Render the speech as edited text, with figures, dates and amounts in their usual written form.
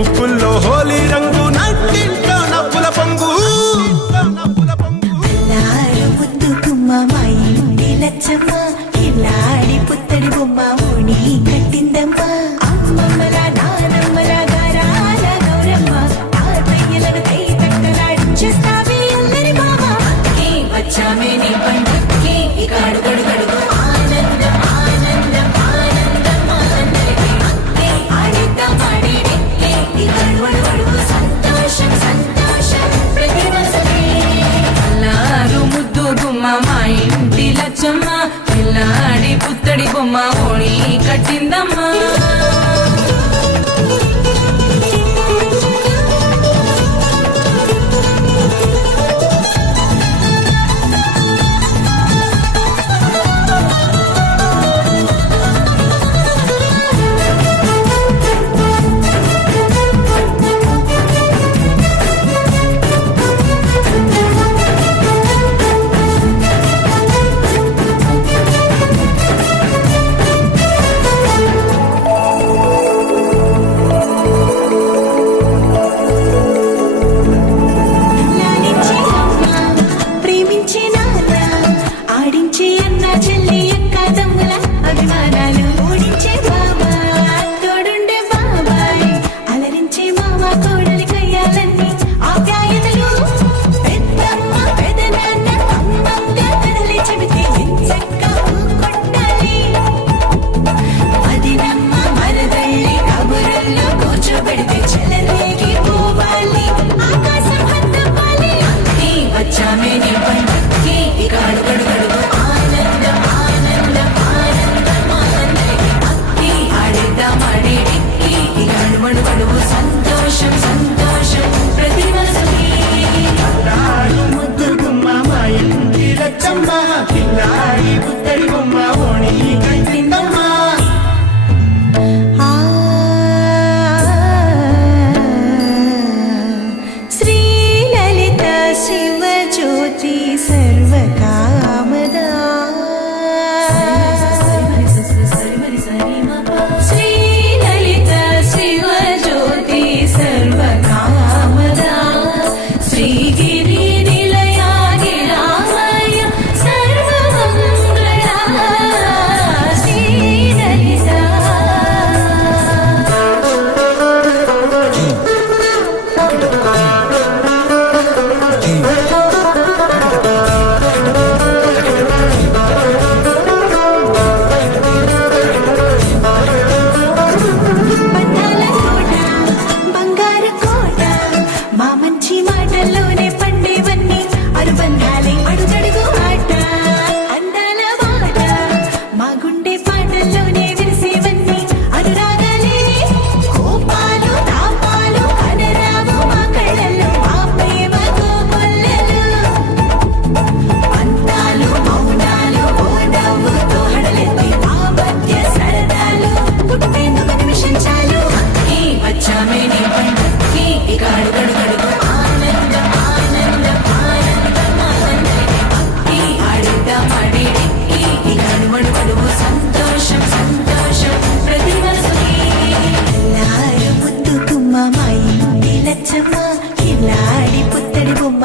ముక్కుల్లో హోలీ రంగు నట్టింట్లో నవ్వుల పొంగు మా ఇంటి లచ్చమ్మ ఇల్లాడి పుత్తడి బొమ్మ ఓణి కట్టిందమ్మా అమ్మమ్మల నానమ్మల గారాల గౌరమ్మ తాతయ్యలను కై తట్టలాడించేస్తావే అల్లరి మామ వచ్చామే నీ పండుగకి ఇక అడుగడుగడుగు ఆనందం ఆనందం ఆనందం ఆనందరికి అక్కే ఆడిద్దాం ఆడేడెక్కే ఇక అడుగడుగడుగు సంతోషం సంతోషం ప్రతి మనసుకి అల్లారు ముద్దు గుమ్మ మా ఇంటి లచ్చమ్మ పిల్లాడి పుత్తడి బొమ్మ ఓణి కట్టిందమ్మా సంతోషం సంతోషం ప్రతి మనసుకి ముద్దు గుమ్మ మా ఇంటి లచ్చమ్మ పిల్లాడి పుత్తడి బొమ్మ ఓణి కట్టిందమ్మా శ్రీలలిత శివజ్యోతి సర్వకామదా శ్రీలలిత శివజ్యోతి సర్వకామదా శ్రీగిరి నిలయాగి రామయ సర్వమంగళ శ్రీలలిత బంధాల కోట బంగారు కోట మా మంచి మాటల్లోనే పండేవన్నీ అనుబంధాలే అడుగడుగు ఆట అందాల మాట మా గుండె పాటల్లోనే విరిసేవన్నీ అనురాగాలే కోపాలు తాపాలు కనరావు మా కళ్ళల్లో మా ప్రేమ కోకొల్లలు అంతాలు మౌనాలు ఓ నవ్వుతో హడలెత్తి మా మధ్య సరదాలు పుట్టేందుకు నిమిషం చాలు అక్కి వచ్చామే నీ పండుగకి ఇక అడుగడుగడుగు ఆనందం ఆనందం ఆనందం ఆనందరికి అక్కి ఆడిద్దాం ఆడేడెక్కి ఇక అడుగడుగడుగు సంతోషం సంతోషం ప్రతి మనసుకి అల్లారు ముద్దు గుమ్మ మా ఇంటి లచ్చమ్మ ఇల్లాడి పుత్తడి బొమ్మ